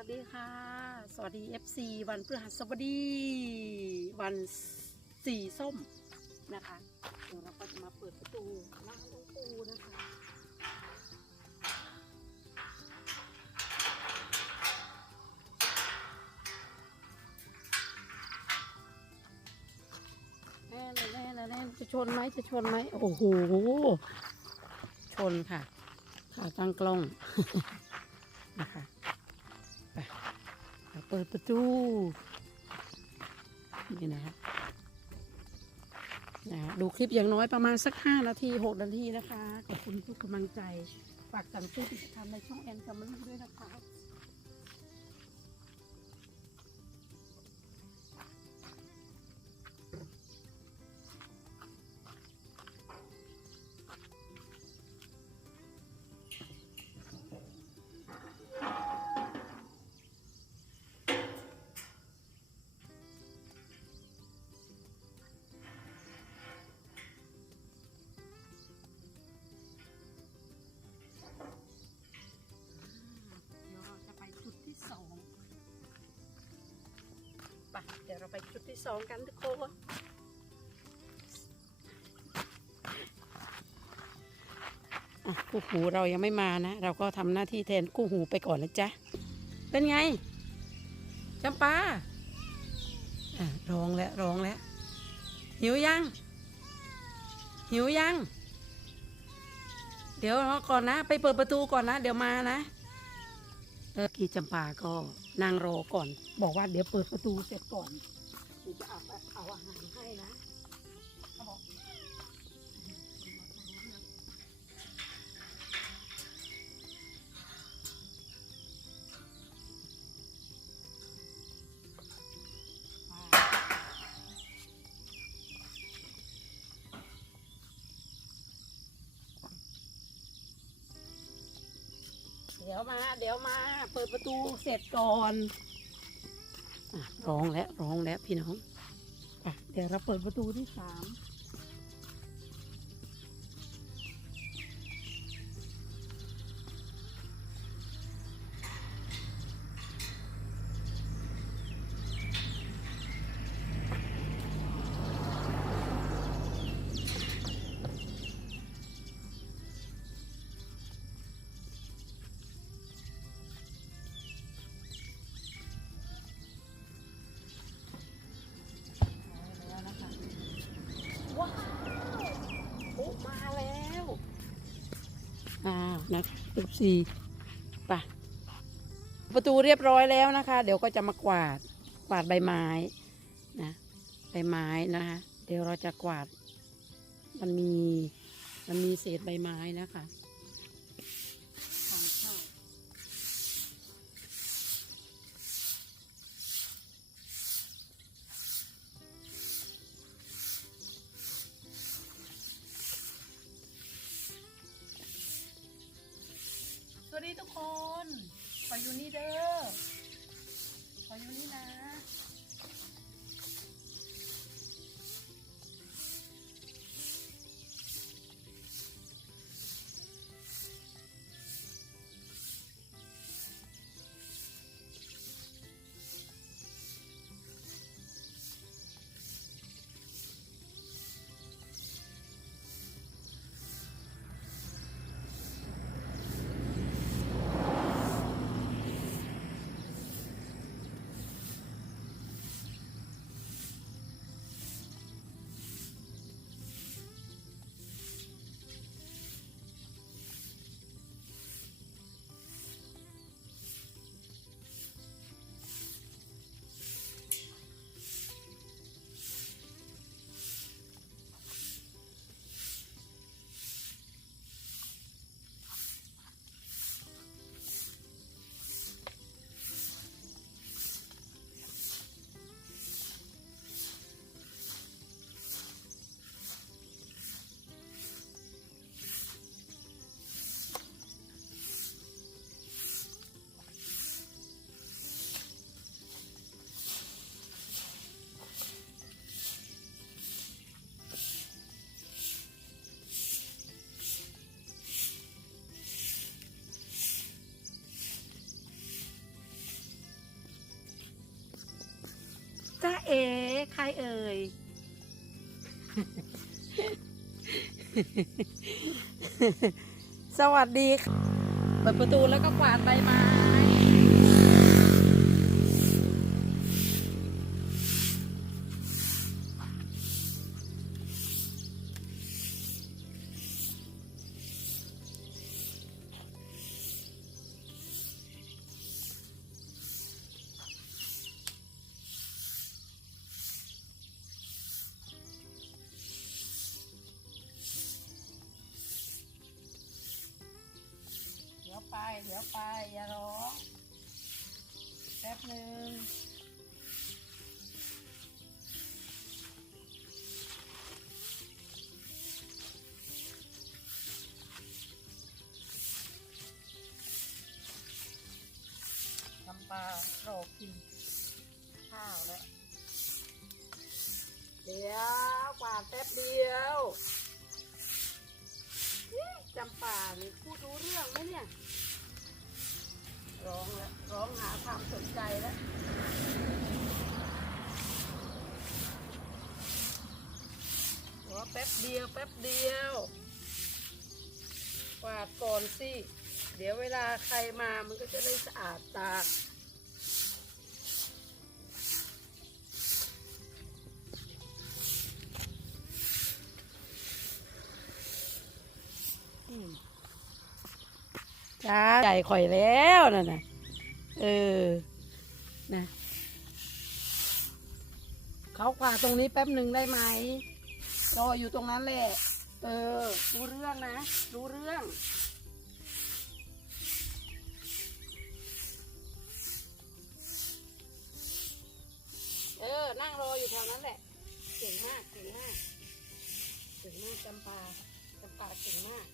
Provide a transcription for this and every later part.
วัสดีค่ะ สวัสดี FC วันพฤหัสบดี วันสีส้มนะคะเดี๋ยวเราก็จะมาเปิดประตูร้านหลวงปูนะคะแน่เลยแน่เลยแน่จะชนไหมจะชนไหมโอ้โห ชนค่ะ ขาตั้งกล้องนะคะ เปิดประตู นี่นะครับนะดูคลิปอย่างน้อยประมาณสักห้านาทีหกนาทีนะคะ ขอบคุณทุกกำลังใจ ฝากสั่งซื้อติดตามในช่องแอนกัมมังด้วยนะคะ เราไปจุดที่สองกันทุกคนอะกู้หูเรายังไม่มานะ เราก็ทำหน้าที่แทนกู้หูไปก่อนนะจ๊ะ เป็นไงจำปาอะร้องแล้วร้องแล้ว หิวยัง หิวยัง เดี๋ยวรอก่อนนะ ไปเปิดประตูก่อนนะ เดี๋ยวมานะเออกีจำปาก็นั่งรอก่อน บอกว่าเดี๋ยวเปิดประตูเสร็จก่อน จะเอาเอาอาหารให้นะเขาบอกเดี๋ยวมา เดี๋ยวมา เปิดประตูเสร็จก่อนอร้องแล้ว ร้องแล้วพี่น้อง เดี๋ยวเราเปิดประตูที่สาม นะคะเอฟซีไปประตูเรียบร้อยแล้วนะคะ เดี๋ยวก็จะมากวาดกวาดใบไม้นะใบไม้นะคะเดี๋ยวเราจะกวาด มันมีมันมีเศษใบไม้นะคะ ออยู่นี่เด้อขอ เอ่ย สวัสดีค่ะ เปิดประตูแล้วก็กวาดใบไม้ ดี๋ยวไปอย่าร้องแป๊บหนึ่งทำปลารอกินข้าวแล้ว เดี๋ยวกวาดแป๊บเดียวจำป่านี่พูดรู้เรื่องไหมเนี่ย ร้องแล้วร้องหาความสนใจแล้วรอแป๊บเดียวแป๊บเดียวกวาดก่อนสิ เดี๋ยวเวลาใครมามันก็จะได้สะอาดตา จ้าใหญ่ข่อยแล้วนั่นน่ะเออนะเขาขวาตรงนี้แป๊บหนึ่งได้ไหมรออยู่ตรงนั้นแหละเออ รู้เรื่องนะ รู้เรื่องเออ นั่งรออยู่แถวนั้นแหละ เก่งมาก เก่งมาก เก่งมากจำปาจำปาเก่งมาก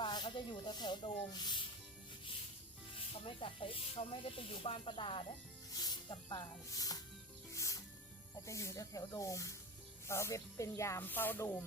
ปลาเขาจะอยู่แถวๆโดมเขาไม่จับไปเขาไม่ได้ไปอยู่บ้านประดาเด้อจำปาเนี่ยเขาจะอยู่แถวๆโดมเขาเป็นยามเฝ้าโดม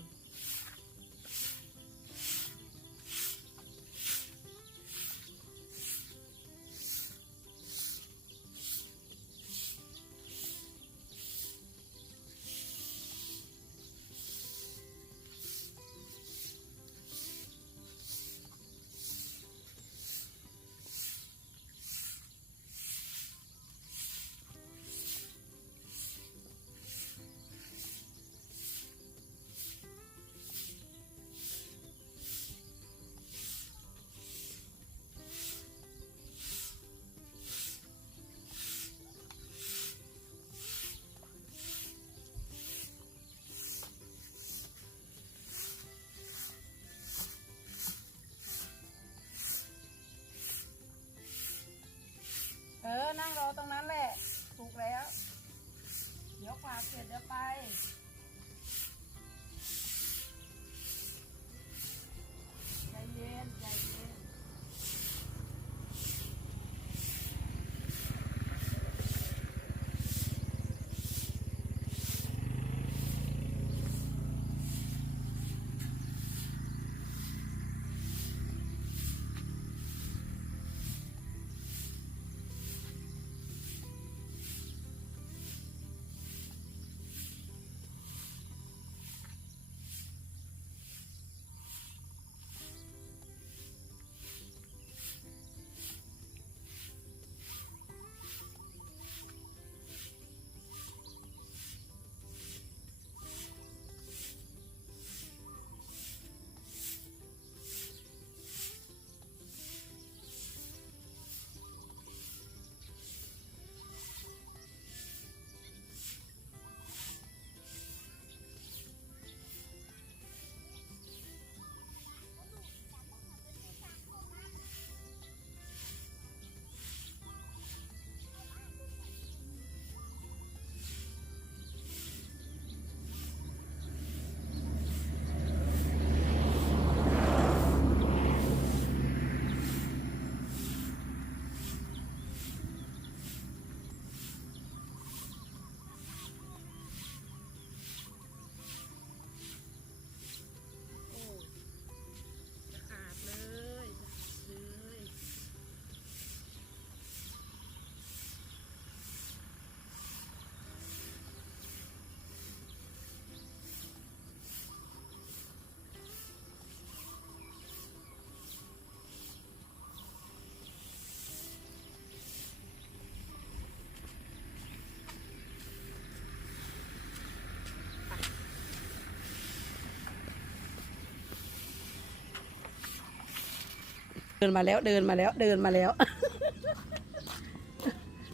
เดินมาแล้วเดินมาแล้วเดินมาแล้ว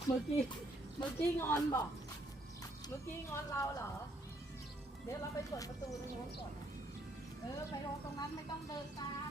เมื่อกี้เมื่อกี้งอนบอกเมื่อกี้งอนเราเหรอ เดี๋ยวเราไปเปิดประตูตรงนู้นก่อนนะเออไปรอตรงนั้นไม่ต้องเดินตาม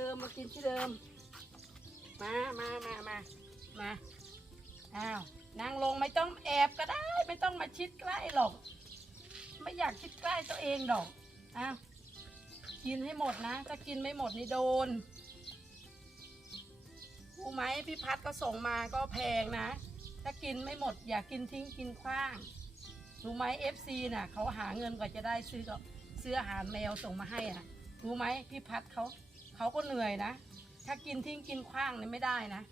ดิม มากินที่เดิม มามามามามา อ้าว นั่งลงไม่ต้องแอบก็ได้ ไม่ต้องมาชิดใกล้หรอก ไม่อยากชิดใกล้ตัวเองหรอก อ้าว กินให้หมดนะ ถ้ากินไม่หมดนี่โดนรู้ไหมพี่พัดก็ส่งมาก็แพงนะ ถ้ากินไม่หมด อย่ากินทิ้งกินขว้างรู้ไหมเอฟซีน่ะเขาหาเงินกว่าจะได้ซื้อกับซื้ออาหารแมวส่งมาให้อะ รู้ไหมพี่พัดเขา เขาก็เหนื่อยนะ ถ้ากินทิ้งกินขว้างเนี่ยไม่ได้นะ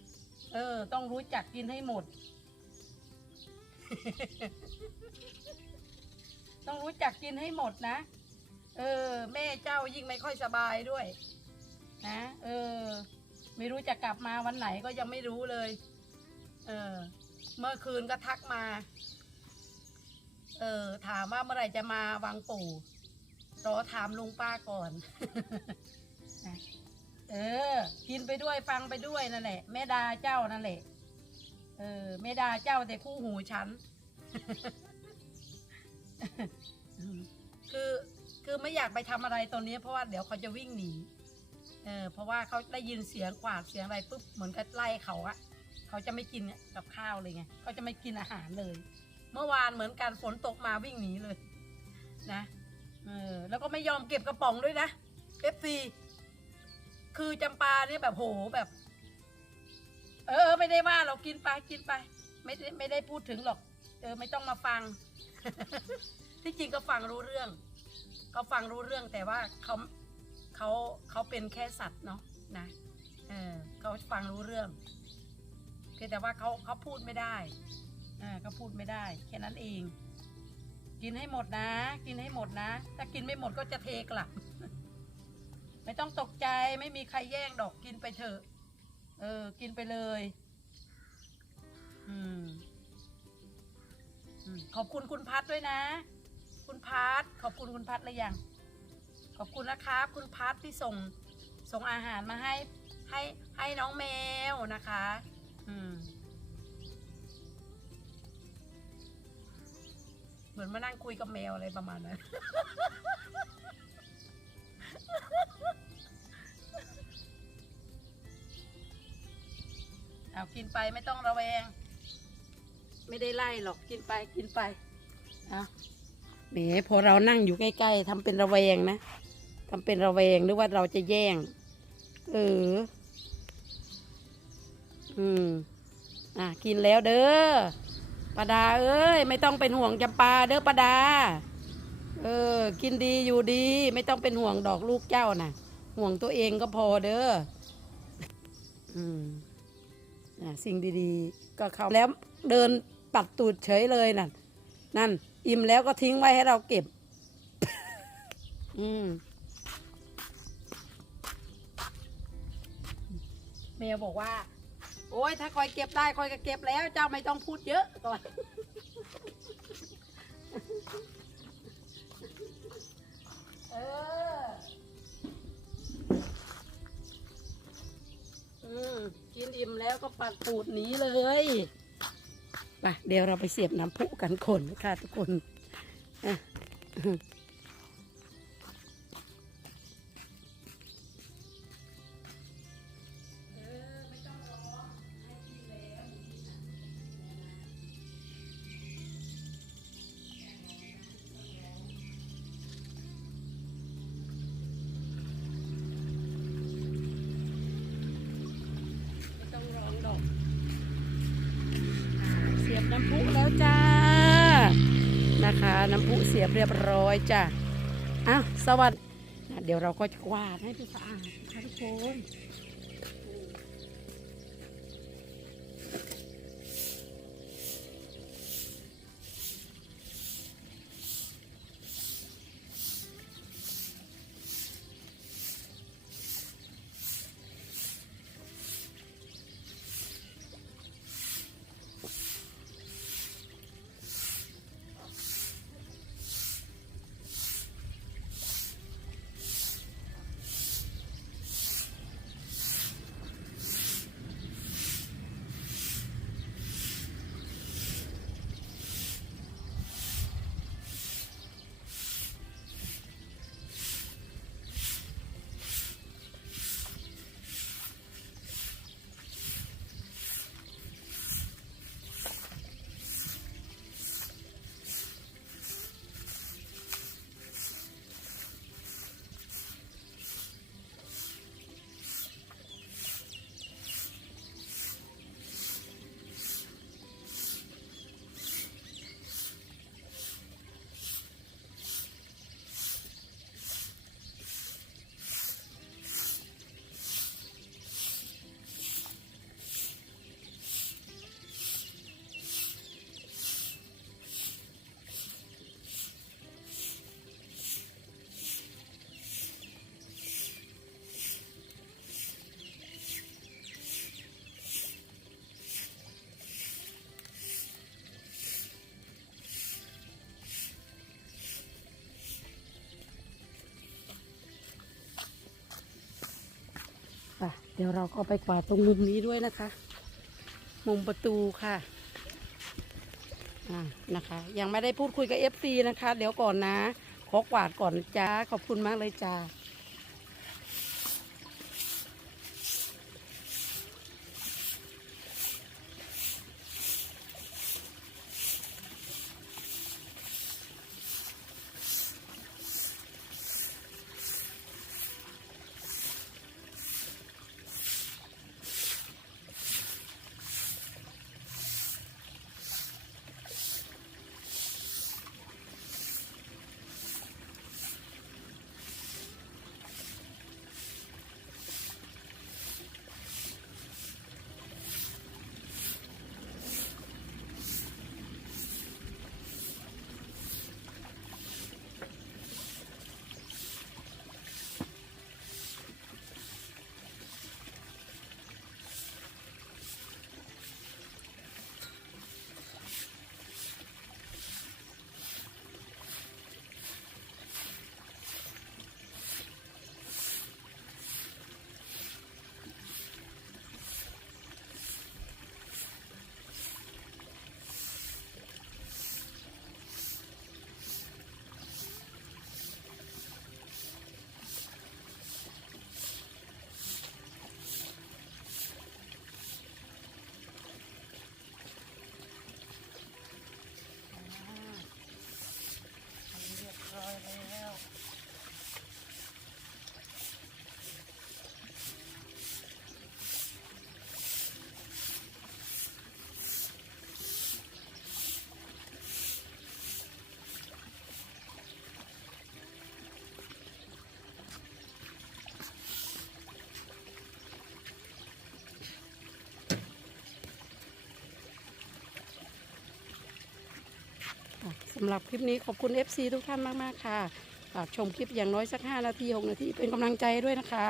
เออ ต้องรู้จักกินให้หมด ต้องรู้จักกินให้หมดนะ เออ แม่เจ้ายิ่งไม่ค่อยสบายด้วย นะ เออ ไม่รู้จะกลับมาวันไหนก็ยังไม่รู้เลย เออ เมื่อคืนก็ทักมา เออ ถามว่าเมื่อไหร่จะมาวังปู่รอถามลุงป้าก่อน นะ เออ กินไปด้วยฟังไปด้วยนั่นแหละแม่ดาเจ้านั่นแหละ เออแม่ดาเจ้าแต่คู่หูฉัน คือคือไม่อยากไปทำอะไรตอนนี้ เพราะว่าเดี๋ยวเขาจะวิ่งหนี เออ เพราะว่าเขาได้ยินเสียงกวาดเสียงอะไรปุ๊บเหมือนกับไล่เขาอะเขาจะไม่กินกับข้าวเลยไงเขาจะไม่กินอาหารเลย เมื่อวานเหมือนกันฝนตกมาวิ่งหนีเลย นะ เออ แล้วก็ไม่ยอมเก็บกระป๋องด้วยนะเอฟซี คือจำปาเนี่ยแบบโหแบบ เออ ไม่ได้ว่าเรากินไปกินไป ไม่ได้ไม่ได้พูดถึงหรอก เออ ไม่ต้องมาฟัง ที่จริงก็ฟังรู้เรื่องเขาฟังรู้เรื่องแต่ว่าเขาเขาเขาเป็นแค่สัตว์เนาะนะเออเขาฟังรู้เรื่องเพียงแต่ว่าเขาเขาพูดไม่ได้อ่าเขาพูดไม่ได้แค่นั้นเอง กินให้หมดนะ กินให้หมดนะ ถ้ากินไม่หมดก็จะเทกลับ ไม่ต้องตกใจไม่มีใครแย่งดอกกินไปเถอะ เออ กินไปเลย อืมขอบคุณคุณพัดด้วยนะ คุณพัดขอบคุณคุณพัดหรือยัง ขอบคุณนะครับ คุณพัดที่ส่งส่งอาหารมาให้ ให้ให้น้องแมวนะคะ อืม เหมือนมานั่งคุยกับแมวอะไรประมาณนั้น กินไปไม่ต้องระแวง ไม่ได้ไล่หรอกกินไปกินไปเอาแหมพอเรานั่งอยู่ใกล้ๆทำเป็นระแวงนะทำเป็นระแวงหรือว่าเราจะแย่ง เออ อืม อะกินแล้วเด้อปาดาเอ้ย ไม่ต้องเป็นห่วงจำปาเด้อปาดา เออ กินดีอยู่ดี ไม่ต้องเป็นห่วงดอกลูกเจ้าน่ะ ห่วงตัวเองก็พอเด้อ อืมอะ สิ่งดีๆ ก็เข้าแล้วเดินปัดตูดเฉยเลยนั่นนั่น อิ่มแล้วก็ทิ้งไว้ให้เราเก็บ อืมแมวบอกว่า โอ้ยถ้าคอยเก็บได้คอยก็เก็บแล้ว เจ้าไม่ต้องพูดเยอะก่อนเออ อืม กินอิ่มแล้วก็ปัดตูดหนีเลยไปเดี๋ยวเราไปเสียบน้ำพุกันคนค่ะทุกคนอะ น้ำพุเสียบเรียบร้อยจ้ะอ้าวสวัสดีนะเดี๋ยวเราก็จะกวาดให้เป็นสะอาดนะคะทุกคน เดี๋ยวเราก็ไปกวาดตรงมุมนี้ด้วยนะคะ มุมประตูค่ะอ่านะคะ ยังไม่ได้พูดคุยกับเอฟซีนะคะ เดี๋ยวก่อนนะ ขอกวาดก่อนจ้าขอบคุณมากเลยจ้า ค่ะ สำหรับคลิปนี้ขอบคุณ FC ทุกท่านมาก ๆ ค่ะ ฝากชมคลิปอย่างน้อยสัก 5 นาที 6 นาที เป็นกำลังใจด้วยนะคะ